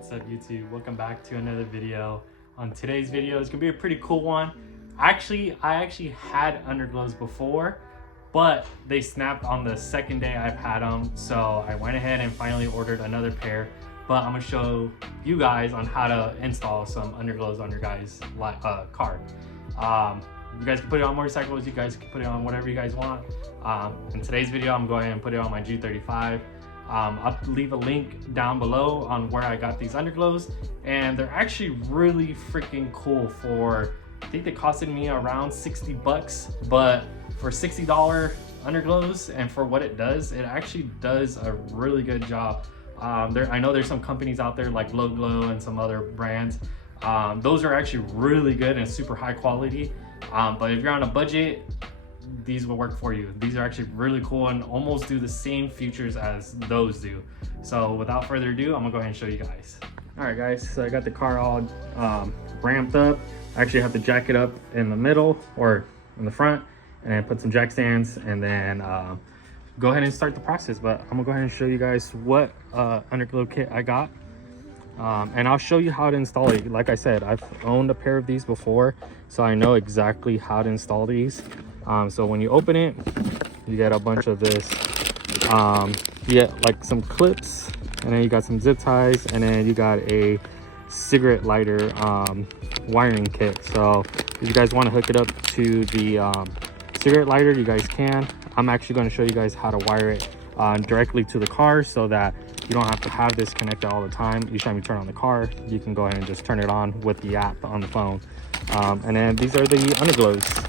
What's up YouTube? Welcome back to another video. On today's video, it's gonna be a pretty cool one. I actually had underglows before, but they snapped on the second day I've had them. So I went ahead and finally ordered another pair. But I'm gonna show you guys on how to install some underglows on your guys' car. You guys can put it on motorcycles, you guys can put it on whatever you guys want. In today's video, I'm going to put it on my G35. I'll leave a link down below on where I got these underglows, and they're actually really freaking cool. For I think they costed me around 60 bucks, but for $60 underglows and for what it does, it actually does a really good job. I know there's some companies out there like Low Glow and some other brands. Those are actually really good and super high quality. But if you're on a budget, these will work for you. These are actually really cool and almost do the same features as those do. So without further ado, I'm gonna go ahead and show you guys. All right guys, so I got the car all ramped up. I actually have to jack it up in the middle or in the front, and then put some jack stands, and then go ahead and start the process. But I'm gonna go ahead and show you guys what underglow kit I got. And I'll show you how to install it. Like I said, I've owned a pair of these before, so I know exactly how to install these. So when you open it, you get a bunch of this. You get like some clips, and then you got some zip ties, and then you got a cigarette lighter wiring kit. So if you guys want to hook it up to the cigarette lighter, you guys can. I'm actually going to show you guys how to wire it directly to the car, so that you don't have to have this connected all the time. Each time you turn on the car, you can go ahead and just turn it on with the app on the phone. And then these are the underglows.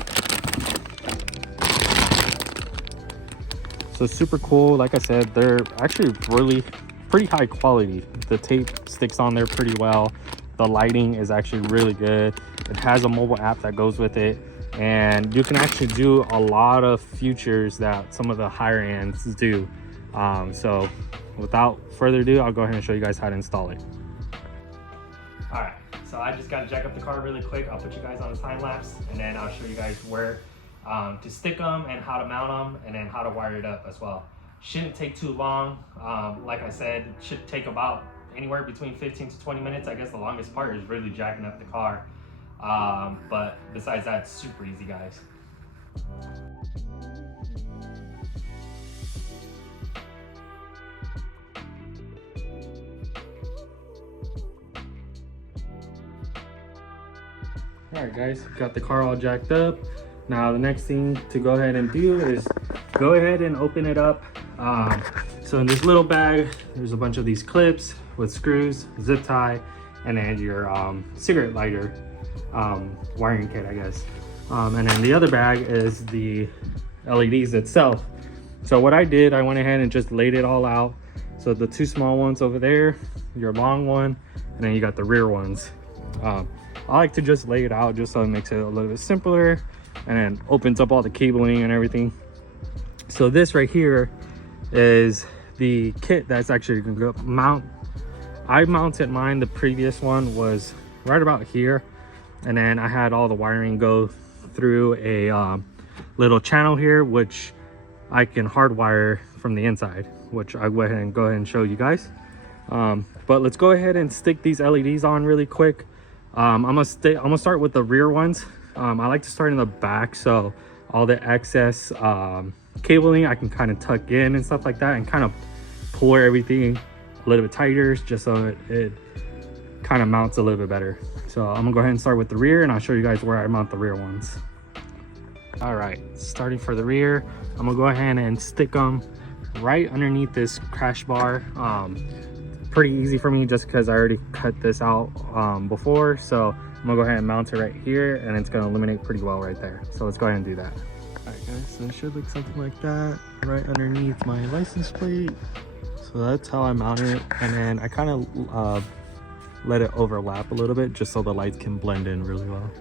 So super cool. Like I said, they're actually really pretty high quality. The tape sticks on there pretty well. The lighting is actually really good. It has a mobile app that goes with it, and you can actually do a lot of features that some of the higher ends do. So without further ado, I'll go ahead and show you guys how to install it. All right, so I just got to jack up the car really quick. I'll put you guys on a time lapse, and then I'll show you guys where to stick them and how to mount them, and then how to wire it up as well. Shouldn't take too long. Like I said, it should take about anywhere between 15 to 20 minutes. I guess the longest part is really jacking up the car. But besides that, it's super easy, guys. All right guys, got the car all jacked up. Now the next thing to go ahead and do is go ahead and open it up. So in this little bag, there's a bunch of these clips with screws, zip tie, and then your cigarette lighter wiring kit, I guess. And then the other bag is the LEDs itself. So what I did, I went ahead and just laid it all out. So the two small ones over there, your long one, and then you got the rear ones. I like to just lay it out just so it makes it a little bit simpler, and then opens up all the cabling and everything. So this right here is the kit that's actually going to mount. I mounted mine, the previous one was right about here, and then I had all the wiring go through a little channel here, which I can hardwire from the inside, which I go ahead and show you guys. But let's go ahead and stick these LEDs on really quick. I'm gonna start with the rear ones. I like to start in the back, so all the excess cabling I can kind of tuck in and stuff like that, and kind of pull everything a little bit tighter, just so it kind of mounts a little bit better. So I'm gonna go ahead and start with the rear, and I'll show you guys where I mount the rear ones. All right, starting for the rear, I'm gonna go ahead and stick them right underneath this crash bar. Pretty easy for me just because I already cut this out before. So I'm gonna go ahead and mount it right here, and it's gonna illuminate pretty well right there. So let's go ahead and do that. All right guys, so it should look something like that right underneath my license plate. So that's how I mount it, and then I kind of let it overlap a little bit just so the lights can blend in really well.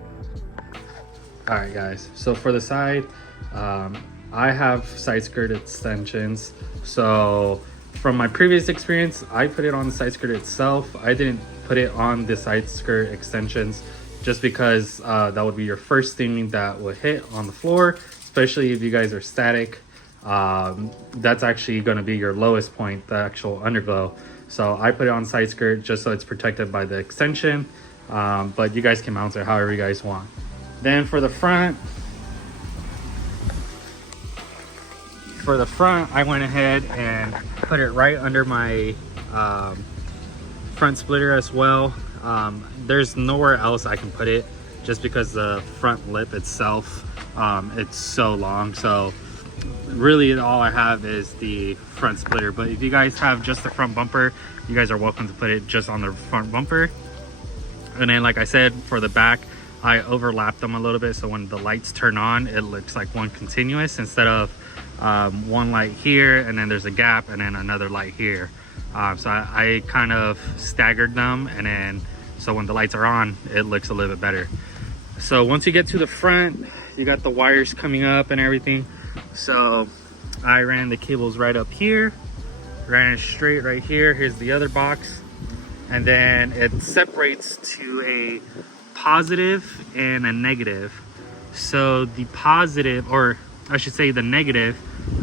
All right guys, so for the side, I have side skirt extensions. So from my previous experience, I put it on the side skirt itself. I didn't put it on the side skirt extensions, just because that would be your first thing that would hit on the floor, especially if you guys are static. That's actually going to be your lowest point, the actual underglow. So I put it on side skirt just so it's protected by the extension, but you guys can mount it however you guys want. Then for the front, I went ahead and put it right under my front splitter as well. There's nowhere else I can put it just because the front lip itself, it's so long. So really all I have is the front splitter, but if you guys have just the front bumper, you guys are welcome to put it just on the front bumper. And then like I said, for the back, I overlapped them a little bit so when the lights turn on, it looks like one continuous instead of one light here and then there's a gap and then another light here. So I kind of staggered them, and then so when the lights are on, it looks a little bit better. So once you get to the front, you got the wires coming up and everything. So I ran the cables right up here, ran it straight right here. Here's the other box, and then it separates to a positive and a negative. So the positive, or I should say the negative,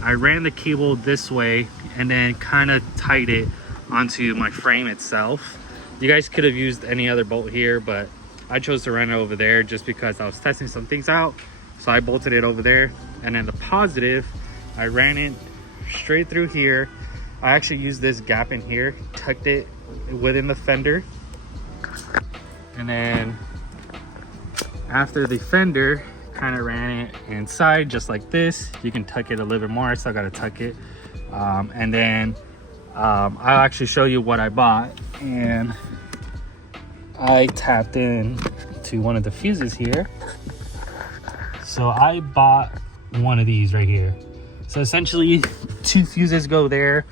I ran the cable this way and then kind of tied it onto my frame itself. You guys could have used any other bolt here, but I chose to run it over there just because I was testing some things out. So I bolted it over there. And then the positive, I ran it straight through here. I actually used this gap in here, tucked it within the fender. And then after the fender, kind of ran it inside just like this. You can tuck it a little bit more. I still got to tuck it. And then I'll actually show you what I bought. And I tapped in to one of the fuses here. So I bought one of these right here. So essentially 2 fuses go there.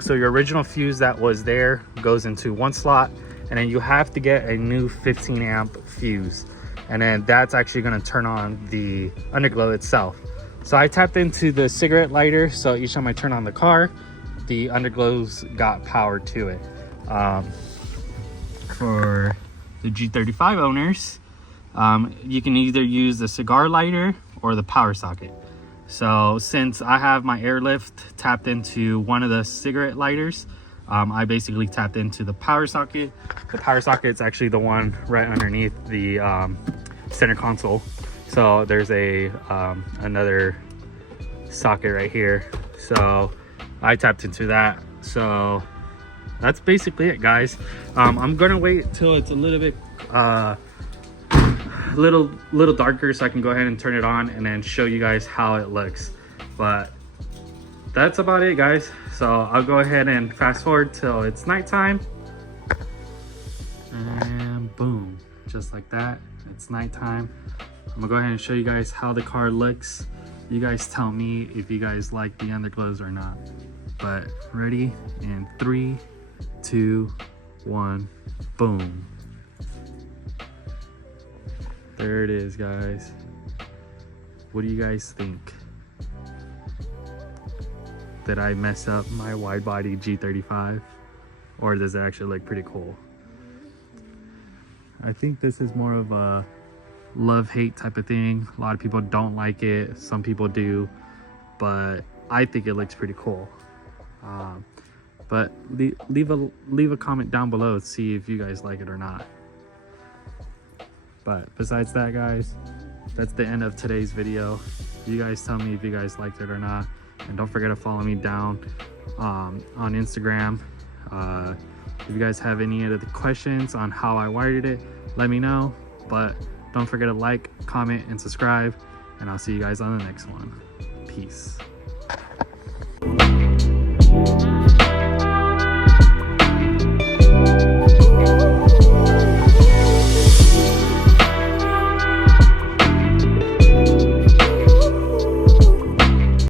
So your original fuse that was there goes into one slot, and then you have to get a new 15 amp fuse. And then that's actually going to turn on the underglow itself. So I tapped into the cigarette lighter, so each time I turn on the car, the underglows got power to it. For the G35 owners, you can either use the cigar lighter or the power socket. So since I have my airlift tapped into one of the cigarette lighters, I basically tapped into the power socket. The power socket is actually the one right underneath the center console. So there's a another socket right here. So I tapped into that. So that's basically it, guys. I'm gonna wait till it's a little bit little darker so I can go ahead and turn it on and then show you guys how it looks. But that's about it, guys. So I'll go ahead and fast forward till it's nighttime, and boom, just like that, it's nighttime. I'm gonna go ahead and show you guys how the car looks. You guys tell me if you guys like the underglows or not. But ready in 3, 2, 1, boom. There it is, guys. What do you guys think? Did I mess up my WideBody G35, or does it actually look pretty cool? I think this is more of a love-hate type of thing. A lot of people don't like it, some people do, but I think it looks pretty cool. But leave a comment down below to see if you guys like it or not. But besides that, guys, that's the end of today's video. You guys tell me if you guys liked it or not, and don't forget to follow me down on Instagram. If you guys have any other questions on how I wired it, let me know. But don't forget to like, comment, and subscribe, and I'll see you guys on the next one. Peace.